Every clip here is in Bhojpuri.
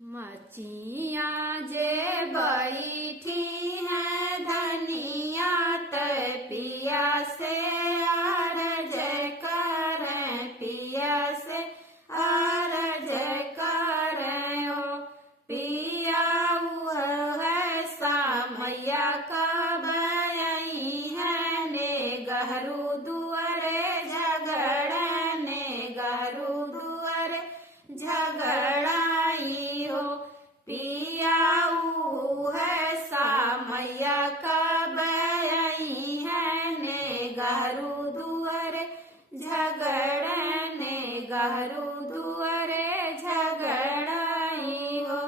मचिया जे बैठी है धनिया पिया से अरज करें, पिया से अरज करें ओ पिया है सामैया कब आई है ने गहरू दुआरे झगड़ने, गहरू दुआरे झगड़ाई हो पिया है सामैया कब आई है ने गहरू दुआरे झगड़ने, गहरू दुआरे झगड़ाई हो।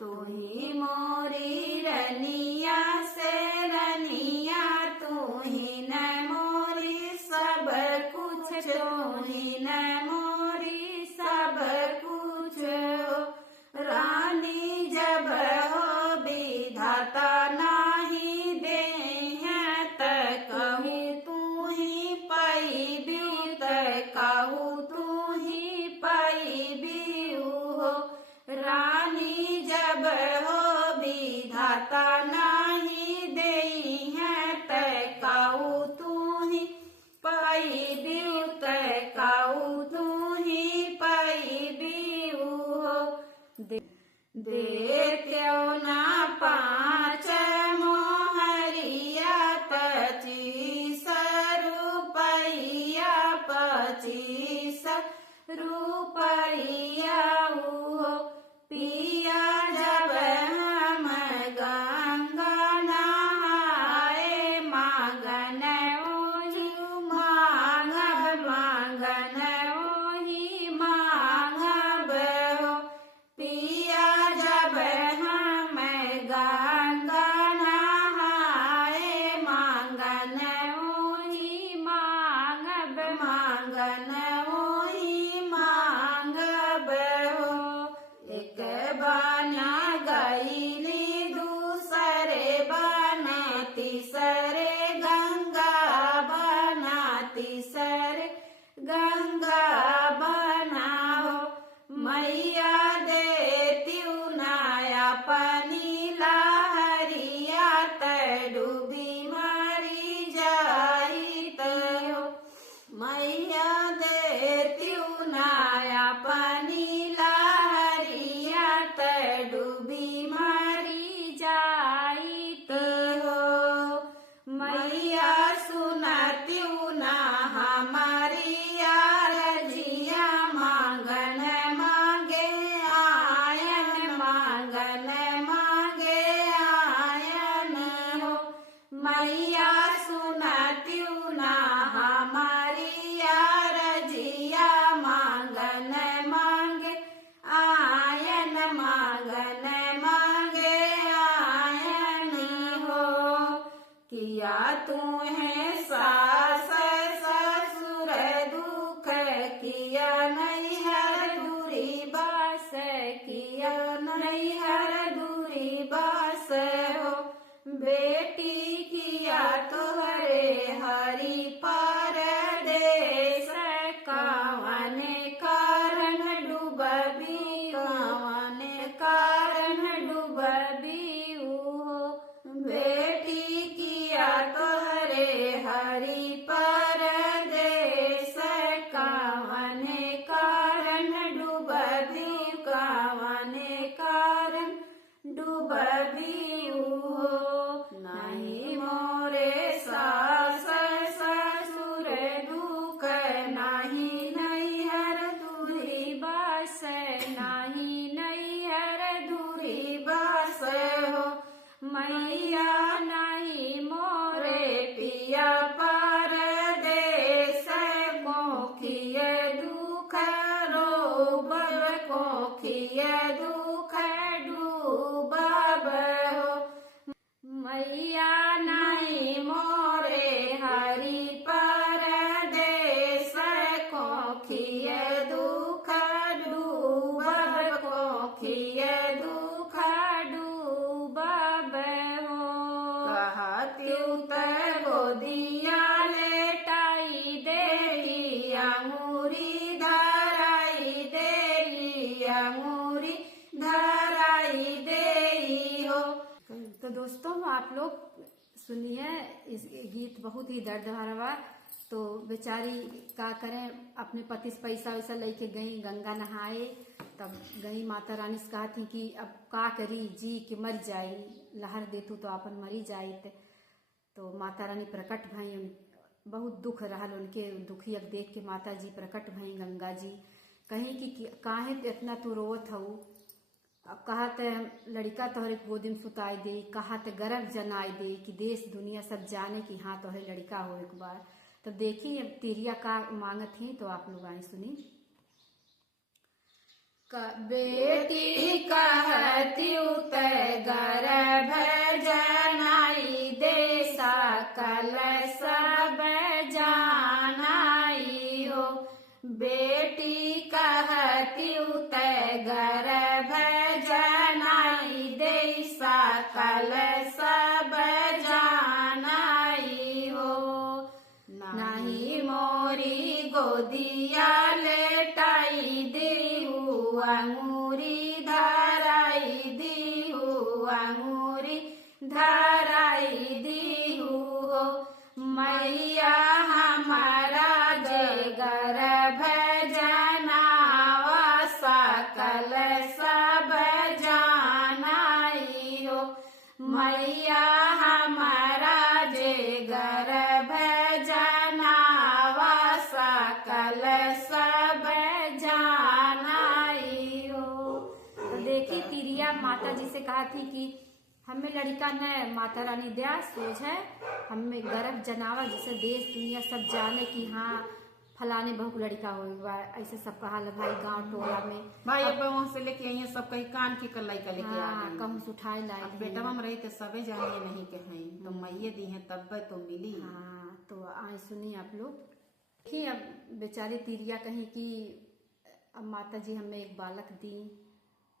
तू ही मोरी रनिया से रनिया, तू ही न मोरी सब कुछ, तू ही न मोरी सब कुछ हो। रानी जब हो विधाता नाही दे हैं त कहूँ तू ही पाई भी, त कहूँ तू ही पाई भी हो। रानी जब हो विधाता नाही दे हैं त कहूँ तू ही पाई भी, त कहूँ तू ही पाई भी हो। दे क्यों ना 5 मोहरिया 25 रुपया, 25 रुपया हो पिया जब हम गंगा नहाए मांगन ओही मांगब, मांगन ओही मांगब हो पिया जब हम गंगा नहाए मांगन ओही मांगब, मांगन ओही मांगब हो। एक बना गईली दूसरे बना तीसरे गंगा बना तीसरे गंगा बनाओ मैया देती नाया पानी लहरिया त डूबी मरी जाई हो। मैया देती नाया पानी लहरिया त डूबी मरी जाई हो। मैया सुनती ना हमारी अरजिया मांगन मांगे आयन, मांगन मांगे आयन हो। मैया सुनती ना हमारी अरजिया मांगन मांगे आयन, मांगन मांगे आयन हो। किया तू है सास ससुर दुख किया नहीं हर दूरी बास, किया नहीं हर दूरी बास हो। बेटी किया तोहरे हरि परदेस कावन कारण डूबी, कावन कारण डूबी हो। बेटी किया तोहरे हरि परदेस कावन कारण डूबी, कावन कारण डूबी हो। नहीं मोरे सास ससुर दुख नाही नैहर दूरी बास, नाही नैहर दूरी बास हो। मैया नहीं मोरे पिया परदेस कोखिय दुख रोबब, कोखिय दुख डूबब हो। मैया नहीं मोरे हरि परदेस कोखिय दुख डूबब, कोखिय दुख डूबब हो। कहत्यू त गोदिया लेटाई देरी अंगूरी धराई देरी अंगूरी धराई दोस्तों आप लोग सुनिए, इस गीत बहुत ही दर्द भरा बा। तो बेचारी का करें, अपने पति से पैसा वैसा लेके गई गंगा नहाए। तब गई माता रानी से कहा थी कि अब का करी, जी कि मर जाई, लहर देतू तो अपन मरी जाई। तो माता रानी प्रकट भई, बहुत दुख रहल उनके, दुखी अब देख के माता जी प्रकट भई गंगा जी। कहीं कि काहे इतना तू रोवत हऊ। अब कहा ते लड़का तोहरे गोदी में सुताई दे, कहा ते गर्भ जनाई दे कि देश दुनिया सब जाने कि हाँ तोहरे लड़का हो एक बार। तो देखी अब तिरिया का मांगत ही, तो आप लोग आई सुनी। बेटी कहती उतर गर्भ जनाई दे, सकल सब जानाई हो। बेटी कहती उतर गर्भ जनाई दे, सकल सब जानाई हो। नहीं मोरी गोदिया लेटाई देहू, अंगूरी धराई देहू, अंगूरी धराई देहू हो। मैया हमारा जे गर्भ जनावा, सकल सब जानाई हो। मैया हमारा जे गर्भ जनावा, सकल सब जानाई हो। तो देखी तिरिया माता जी से कहा थी कि हमें लड़का न माता रानी दया सोच है, हमें गर्भ जनावा जिसे देश दुनिया सब जाने कि हाँ फलाने बहू लड़का होगा। ऐसे सब कहा भाई गांव टोला में। भाई अब वहाँ से लेके आई सब कहीं कान की कलाई का लेके आ गई। कहूँ से उठाए लाए। बेटा हम रही तो सबे जानिए नहीं के हैं, तो मैये दी है तब तो मिली। हाँ तो आए सुनिए आप लोग। देखिए अब बेचारी तिरिया कहीं कि अब माता जी हमें एक बालक दी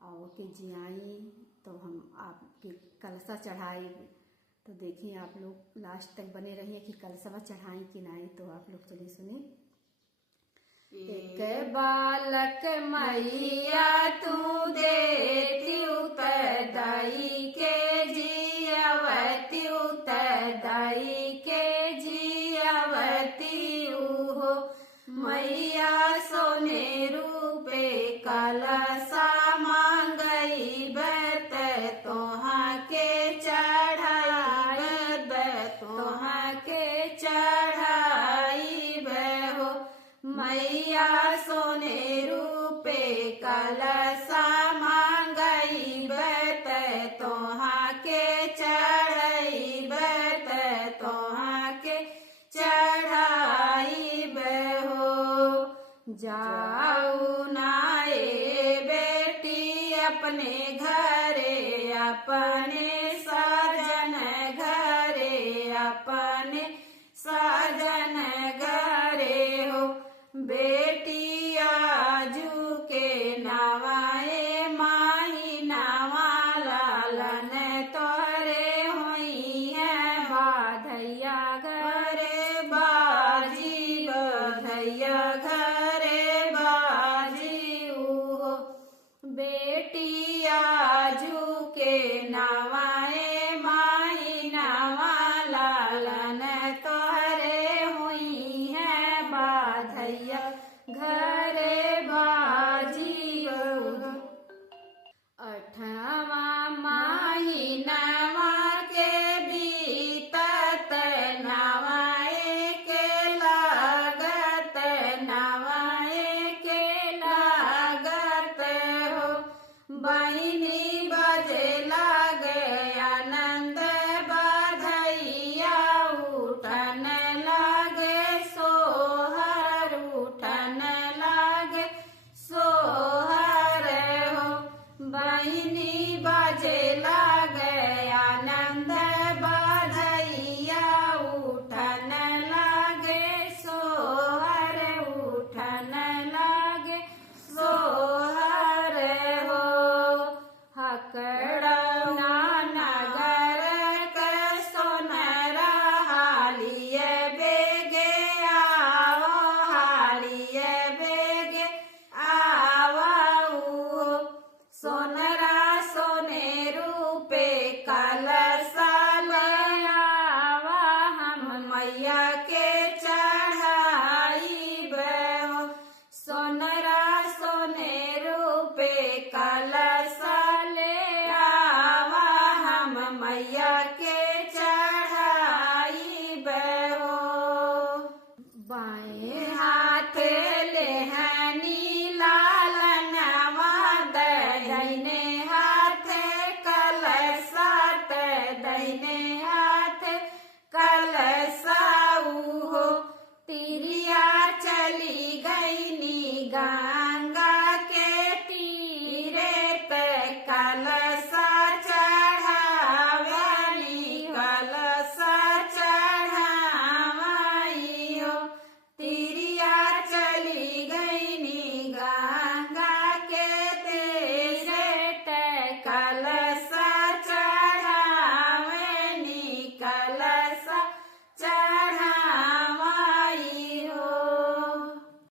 और के जियाई, तो हम आपके कलशा चढ़ाई। तो देखिए आप लोग लास्ट तक बने रहिए कि कलशा चढ़ाई कि नहीं। तो आप लोग चलिए सुनिए। एक बालक मैया तू देती उत्तरदाई के, जियावती उत्तरदाई के जियावती हो। मैया सोने रूपे कलशा मांगई बत, तोहा के चढ़ाई बत, तोहा के चढ़ाई बहो। मैया सोने रूपे कलशा मांगई बत, तोहा के चढ़ाई बत, तोहा के चढ़ाई बहो। जाऊ नाए बेटी अपने घरे, अपने सजन घरे, अपने सजन घरे हो। बेटी आजू के नवाए माही नवा, लालन तोरे हुई है बाधैया घरे बाजी, बाधैया घरे बाजी हो। बेटी आजू के नवाए माही नवा, लालन तोरे हुई है बाधैया घरे बाजी हो। अठवा महीनवा के बीतत, नवाए के लागत, नवाए के लागत हो। कलश